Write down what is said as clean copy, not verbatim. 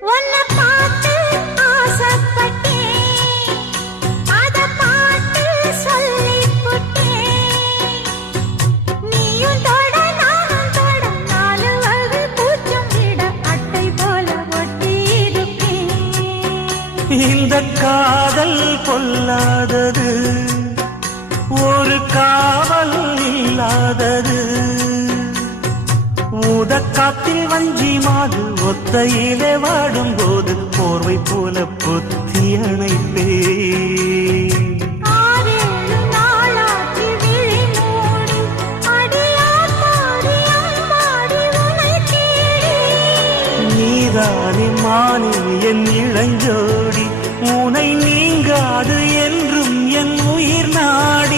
உன்னை பார்த்து ஆசைப்பட்டேன், அத பாட்டு சொல்லிப் புட்டேன். நீயும் தொட நானும் தொட, நாலு வகை பூச்சும் விட அட்டை போல ஒட்டி இருப்பேன். இந்த காதல் பொல்லாதது, ஒரு காவல் இல்லாதது. ஊதக்காத்தில் வஞ்சி மாது ஒத்தையிலே வாடும் போது போர்வை போல பொத்தி அணைப்பேன். ஆறேழு நாளாச்சு விழி மூடி, அடியாத்தாடி அம்மாடி உனை தேடி. நீதானே மானே என் இளஞ்சோடி, உனை நீங்காது என்றும் என் உயிர் நாடி.